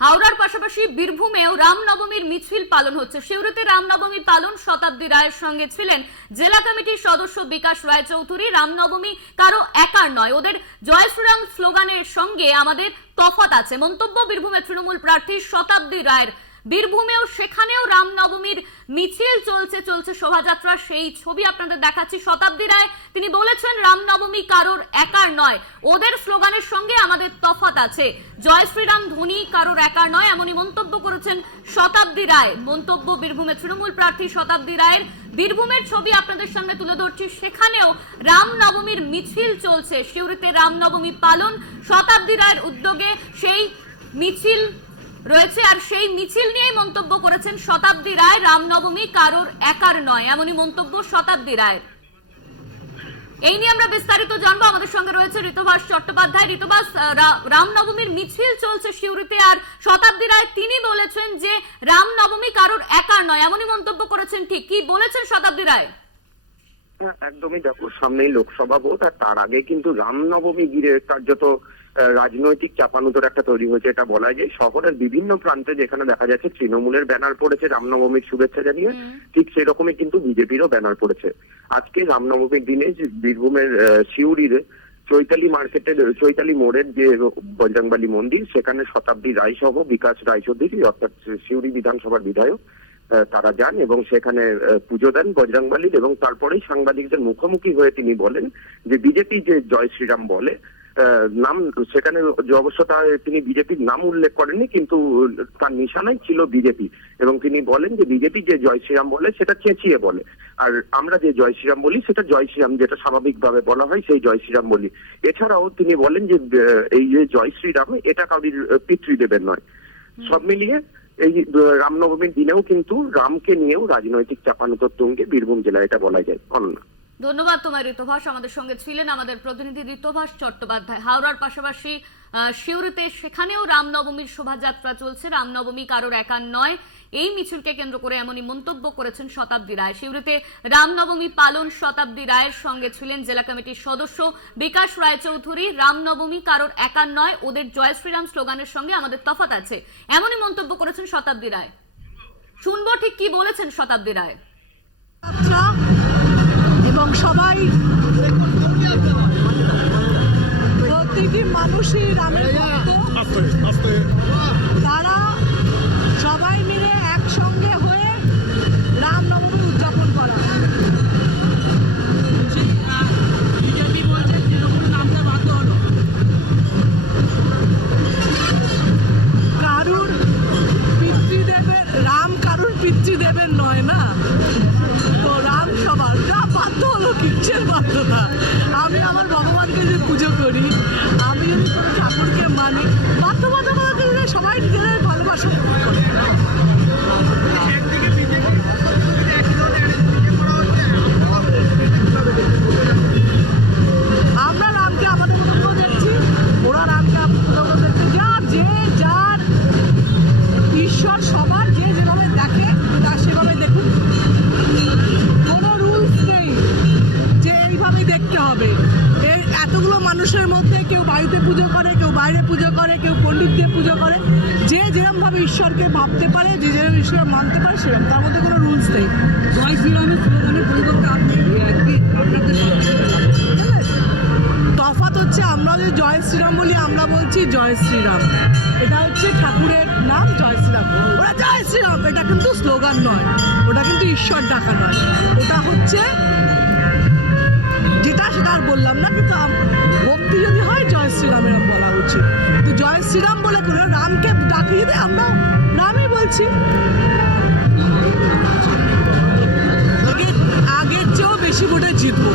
হাওড়ার পাশাপাশি বীরভূমেও রামনবমীর মিছিল পালন হচ্ছে। সিউড়িতে রামনবমী পালন শতাব্দী রায়ের সঙ্গে ছিলেন জেলা কমিটির সদস্য বিকাশ রায়চৌধুরী। রামনবমী কারো একার নয়, ওদের জয় শ্রীরাম স্লোগানের সঙ্গে আমাদের তফাৎ আছে, মন্তব্য বীরভূমের তৃণমূল প্রার্থী শতাব্দী রায়ের। বীরভূমেও সেখানেও রামনবমীর মিছিল চলছে শোভাযাত্রা, সেই ছবি আপনাদের দেখাচ্ছি। শতাব্দী রায় তিনি বলেছেন রামনবমী কারোর একার নয়, ওদের স্লোগানের সঙ্গে আমাদের তফাৎ আছে, জয় শ্রীরাম ধ্বনি কারোর একার নয়, এমনই মন্তব্য করেছেন শতাব্দী রায়। মন্তব্য বীরভূমের তৃণমূল প্রার্থী শতাব্দী রায়ের। বীরভূমের ছবি আপনাদের সামনে তুলে ধরছি, সেখানেও রামনবমীর মিছিল চলছে। সিউড়িতে রামনবমী পালন শতাব্দী রায়ের উদ্যোগে সেই মিছিল রয়েছে, আর সেই মিছিল নিয়েই মন্তব্য করেছেন শতাব্দী রায়, রামনবমী কারোর একার নয়, এমনই মন্তব্য শতাব্দী রায়ের। এই নিয়ে আমরা বিস্তারিত জানবো, আমাদের সঙ্গে রয়েছে ঋতভাস চট্টোপাধ্যায়। ঋতভাস, রামনবমীর মিছিল চলছে সিউড়িতে, আর শতাব্দী রায় তিনি বলেছেন যে রামনবমী কারোর একার নয়, এমনই মন্তব্য করেছেন। ঠিক কি বলেছেন শতাব্দী রায়? একদমই, দেখো সামনেই লোকসভা ভোট, আর তার আগে কিন্তু রামনবমী ঘিরে কার্যত রাজনৈতিক চাপানুতর একটা তৈরি হয়েছে। এটা বলা যায় শহরের বিভিন্ন প্রান্তে যেখানে দেখা যাচ্ছে তৃণমূলের ব্যানার পড়েছে রামনবমীর শুভেচ্ছা জানিয়ে, ঠিক সেই রকমই কিন্তু বিজেপিরও ব্যানার পড়েছে। আজকে রামনবমীর দিনে বীরভূমের সিউড়ির চৈতালি মার্কেটের চৈতালি মোড়ের যে বজরংবলী মন্দির, সেখানে শতাব্দী রায় সহ বিকাশ রায়চৌধুরী অর্থাৎ সিউড়ি বিধানসভার বিধায়ক তারা যান এবং সেখানে পুজো দেন বজরংবলীর, এবং তারপরেই সাংবাদিকদের মুখোমুখি হয়ে তিনি বলেন যে বিজেপি যে জয় শ্রীরাম বলে নাম, সেখানে অবশ্য তিনি বিজেপির নাম উল্লেখ করেননি, কিন্তু তার নিশানাই ছিল বিজেপি, এবং তিনি বলেন যে বিজেপি যে জয় শ্রীরাম বলে সেটা চেঁচিয়ে বলে, আর আমরা যে জয় শ্রীরাম বলি সেটা জয় শ্রীরাম যেটা স্বাভাবিকভাবে বলা হয় সেই জয় শ্রীরাম বলি। এছাড়াও তিনি বলেন যে এই যে জয় শ্রীরাম এটা কারোর পিতৃদেবের নয়। সব মিলিয়ে এই রামনবমীর দিনেও কিন্তু রামকে নিয়েও রাজনৈতিক চাপানুতর তুঙ্গে বীরভূম জেলা, এটা বলা যায়। অনন্যা, ধন্যবাদ তোমার ঋতভাস। আমাদের সঙ্গে ছিলেন আমাদের প্রতিনিধি ঋতভাস চট্টোপাধ্যায়। হাওড়ার পাশাপাশি সিউড়িতে সেখানেও রামনবমীর শোভাযাত্রা চলছে, রামনবমী কারোর একার নয়, এই মিছিলকে কেন্দ্র করে এমনই মন্তব্য করেছেন শতাব্দী রায়। সিউড়িতে রামনবমী পালন শতাব্দী রায়ের সঙ্গে ছিলেন জেলা কমিটির সদস্য বিকাশ রায়চৌধুরী। রামনবমী কারোর একার নয়, ওদের জয় শ্রীরাম স্লোগানের সঙ্গে আমাদের তফাৎ আছে, এমনই মন্তব্য করেছেন শতাব্দী রায়। শুনবো ঠিক কি বলেছেন শতাব্দী রায়। এবং সবাই প্রতিটি মানুষই রামের ভক্ত, তারা সবাই মিলে একসঙ্গে হয়ে রামনবমী উদযাপন করা। বিজেপি বলছে তৃণমূল নামতে বাধ্য হলো, কারুর পিতৃদেবের রাম কারুর পিতৃদেবের নয় না, তো রাম সবার বাধ্য হলো, কিচ্ছের বাধ্যতা। আমি আমার ভগবানকে যদি পুজো করি, আমি যদি কোনো ঠাকুরকে মানি, বাধ্যবাধকতা দিলে সবাই নিজেদের ভালোবাসা করে। আমরা রামকে আমাদের মতো দেখছি, ওরা রামকে আমাদের মতো দেখছে। যে যার ঈশ্বর সবার যে যেভাবে দেখে তা সেভাবে দেখুন, কোনো রুলস নেই যে এইভাবে দেখতে হবে। এই এতগুলো মানুষের মধ্যে কেউ বাড়িতে পুজো করে, কেউ বাইরে পুজো করে, কেউ পণ্ডিত দিয়ে পুজো করে, যে যেরকমভাবে ঈশ্বরকে ভাবতে পারে, যে যেরকম ঈশ্বর মানতে পারে সেরকম, তার মধ্যে কোনো রুলস নেই। জয় শ্রীরামের স্লোগানের পরিবর্তে আপনি তফাৎ হচ্ছে, আমরা যে জয় শ্রীরাম বলি আমরা বলছি জয় শ্রীরাম, এটা হচ্ছে ঠাকুরের নাম জয় শ্রীরাম। ওরা জয় শ্রীরাম এটা কিন্তু স্লোগান নয়, ওটা কিন্তু ঈশ্বর ডাকা নয়, ওটা হচ্ছে যেটা সেটা আর বললাম না, কিন্তু ভক্তি যদি হয় জয় শ্রীরাম এরকম বলা উচিত। কিন্তু জয় শ্রীরাম বলে করে রামকে ডাকিয়ে দেয়, আমরা রামই বলছি। আগের চেয়েও বেশি ভোটে জিতবো।